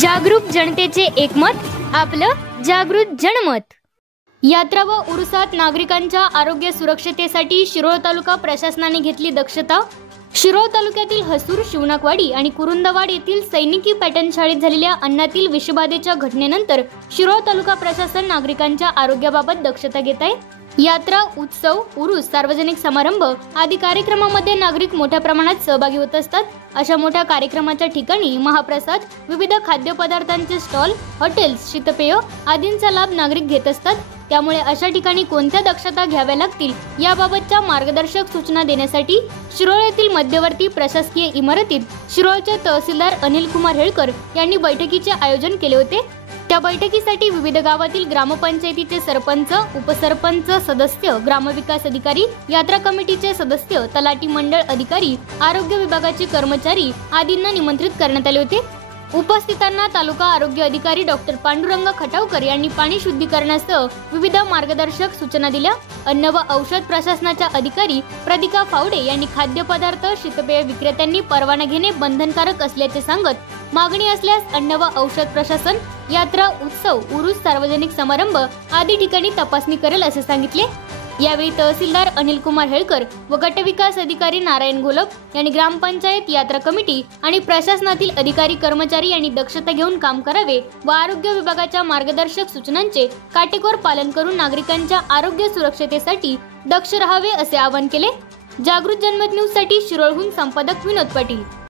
जागरूक जनतेचे एकमत, आपलं जागृत जनमत। यात्रा व उरुसात नागरिकांच्या आरोग्य सुरक्षतेसाठी शिरोळ तालुका प्रशासनाने घेतली दक्षता। शिरोळ तालुक्यातील हसूर, शिवणकवाडी आणि कुरुंदवाड येथील सैनिकी पॅटर्न शाळेत झालेल्या अन्नातील विषबाधेच्या घटनेनंतर शिरोळ तालुका प्रशासन नागरिकांच्या आरोग्याबाबत दक्षता घेत आहे। यात्रा, उत्सव, उरूस, सार्वजनिक समारंभ आदी कार्यक्रमामध्ये नागरिक मोठ्या प्रमाणात सहभागी होत असतात। अशा मोठ्या कार्यक्रमाच्या ठिकाणी महाप्रसाद, विविध खाद्यपदार्थांचे स्टॉल, हॉटेल्स, शीतपेय आदींचा लाभ नागरिक घेत असतात। त्यामुळे अशा ठिकाणी कोणत्या दक्षता घ्याव्या लागतील याबाबतच्या मार्गदर्शक सूचना देण्यासाठी शिरोळ येथील मध्यवर्ती प्रशासकीय इमारतीत शिरोळचे तहसीलदार अनिल कुमार हेळकर यांनी बैठकीचे आयोजन केले होते। त्या बैठकीसाठी विविध गावातील ग्रामपंचायतीचे सरपंच, उपसरपंच, सदस्य, ग्रामविकास अधिकारी, यात्रा कमिटीचे सदस्य, तलाठी मंडळ अधिकारी, आरोग्य विभागाचे कर्मचारी आदींना निमंत्रित करण्यात आले होते। उपस्थितांना तालुका आरोग्य अधिकारी डॉक्टर पांडुरंग खटावकर यांनी पाणी शुद्धीकरणासह विविध मार्गदर्शक सूचना दिल्या। अन्न व औषध प्रशासनाच्या अधिकारी प्रदिका फावडे यांनी खाद्यपदार्थ, शीतपेय विक्रेत्यांनी परवाना घेणे बंधनकारक असल्याचे सांगत मागणी असल्यास अन्न व औषध प्रशासन यात्रा, उत्सव, उरूस, सार्वजनिक समारंभ आदी ठिकाणी तपासणी करेल असे सांगितले। यावेळी तहसीलदार अनिल कुमार हेळकर व गटविकास अधिकारी नारायण घोलप यांनी ग्रामपंचायत, यात्रा कमिटी आणि प्रशासनातील अधिकारी कर्मचारी यांनी दक्षता घेऊन काम करावे व आरोग्य विभागाच्या मार्गदर्शक सूचनांचे काटेकोर पालन करून नागरिकांच्या आरोग्य सुरक्षतेसाठी दक्ष राहावे असे आवाहन केले। जागृत जनमत न्यूज साठी शिरोळहून संपादक विनोद पाटील।